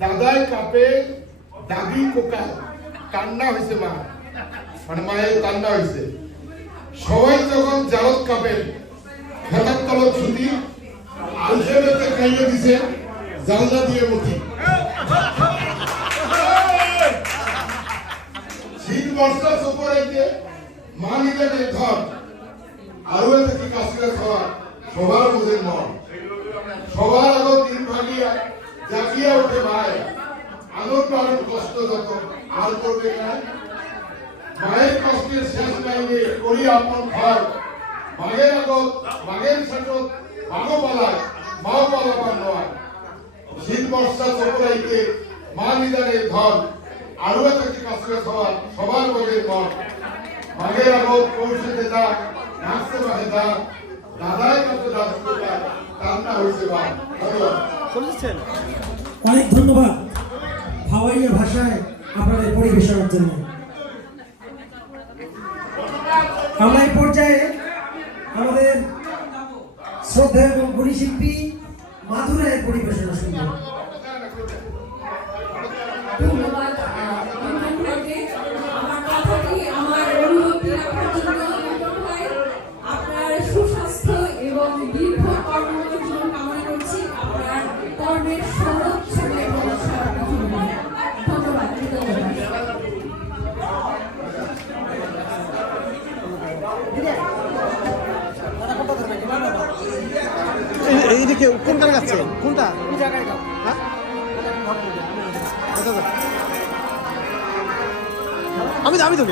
দাদাই কাপে, দাদি কোকা, কান্না হয়েছে মা, মানে মায়ের কান্না হয়েছে। সবাই যখন জারদ কাপেন খেতার তলত ছুটি আলসেবেতে খাইয়ে দিছে জানলা দিয়ে মতি। শীত বর্ষা সুপরাইতে মা নিজেদের ঘর আরো থেকে কাছে খাওয়া সবার বোঝের মন। সবার আগত দিন ভাগিয়া জাগিয়া উঠে ভাই আনন্দ আর কষ্ট যত আর করবে না। মায়ের কষ্টের শেষ নাইলে করি আপন ঘর। মাঘের আগত মাঘের সাথত মাঘও পালায় মাও পালাবার নয়। শীত বর্ষা চপরাইতে মা নিদানের ঘর আরো থেকে কাছে খাওয়া সবার বোঝের মন। মাঘের আগত পৌঁছতে যা নাচতে পারে যা দাদাই কাছে দাদু কান্না হয়েছে বা অনেক ধন্যবাদ ভাওয়াইয়া ভাষায় আপনাদের পরিবেশনের জন্য। আমরা এই পর্যায়ে আমাদের শ্রদ্ধা এবং গুণী শিল্পী মাধুরায়ের পরিবেশনা শুনব। ধন্যবাদ। আমার কথাটি আমার অনুভূতি রাখার জন্য আপনার সুস্বাস্থ্য এবং দীর্ঘ কর্মময় জীবন কামনা করছি। আপনার কর্মের সর্বোচ্চ ধন্যবাদ। এইদিকে কোন গান গাচ্ছে? কোনটা? হ্যাঁ? আমি তো